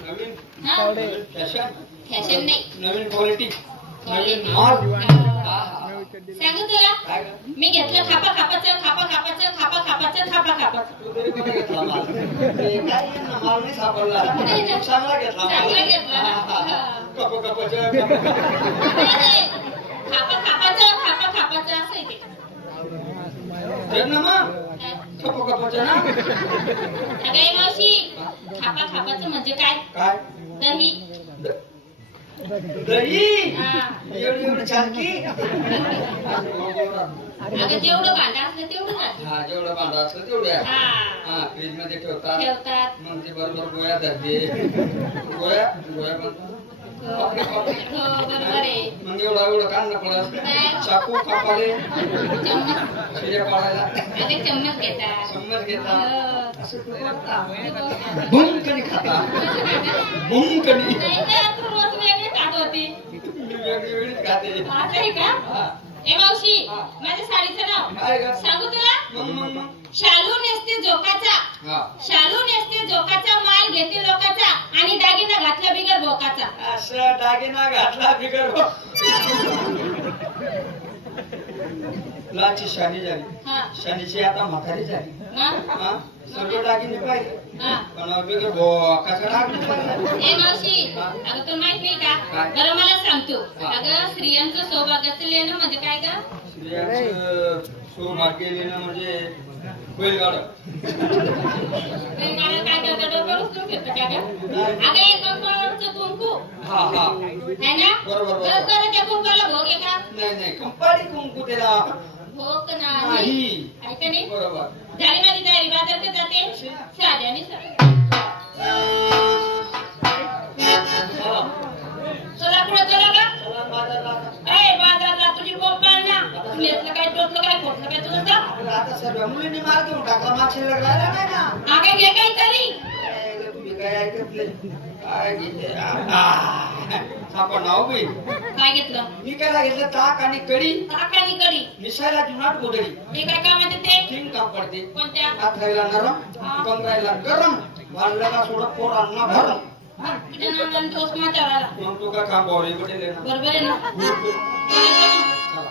नवीन हा फॅशन नाही नवीन quality quality माल सांगू तुला मी घेतलं खापा खापाचं खापा खापाचं खापा खापाचं खापा खापाचं तू तरी कुठे घेतला माल ते काय ना माल नाही सापडला चांगला घेतला चांगला घेतला ना. कप कपच्या नाही, खापा खापाचं खापा खापाचं असं आहे ते ना मग कप कपच्या ना अगं मावशी खापा खापाचं म्हणजे काय काय दही दही हा. एवढी एवढी चालकी अगं जेवढं भांडं असलं तेवढं राहतं. हा जेवढं भांडा असलं तेवढ्या हा हा फ्रीज मध्ये ठेवतात ठेवतात मग ते बरोबर गोया धरते गोया गोया हो बरोबर आहे मग एवढा एवढं काढणं पडत चाकू कापाले चम्मच शिऱ्या पाडायला अगं चम्मच घेतात चम्मच घेता हो. असं तू करता भुंकणी खाता भुंकणी नाही तर तू रोज वेगळी खात होती मी वेगळी खाते असं आहे का हा. ए मावशी हा. माझ्या साडीचं नाव काय ग सांगू तुला मग शालू नेसते जोकाचा हा शालू नेसते जोकाचा माल घेते लोकाचा आणि दागिना घातला बिगर भोकाचा असा दागिना घातला बिगर लाची शानी झाली हा शनीची आता म्हातारी झाली हा हा सर्व दागिने पाहिजे हा पण बिगर भोकाचा डाग नाही पाहिजे ए मावशी अगं तुला माहित नाही का काय? बरं मला सांगतो हा. अगं स्त्रियांचं सौभाग्याचं लेणं म्हणजे काय ग स्त्रियांचं सौभाग्य येणं म्हणजे बैलगाडा बैलगाड्या काय करतात डोक्यावर उचलून फिरतं का ग अगं एक कंकणावरचं कुंकू हा हा है ना बरोबर. बरं त्या कुंकाला भोग आहे का नाही कंपाडी कुंकू त्याला भोग नाही नाही आहे का नाही बरोबर झाली माझी तयारी बाजारात जाते साध्याने हा. चला पुढे चला का चला बाजारला. ए बाजारात तुझी पोट पाळ ना नेतलं काय टोचलं काय खोटलं काय तुझं सांग. आपलं आता सर्व मुलींनी मार देऊन टाकला माग शिल्लक राहिला नाही ना अगं घे काहीतरी तुम्ही काय ऐकत नाही काय घेते आपण नाव बाई काय घेतलं मी काय घेतलं ताक आणि कढी ताक आणि कढी मिसायला जुनाट गोडरी ते काय कामात येते तीन काम पडते कोणत्या खायला नरम कंगरायला गरम वाढलेला सोडा पोरांना भरम तुझ्या नावाने टोस्ट माचाराला मग तो का काम बावरी पटेल बरोबर आहे ना चला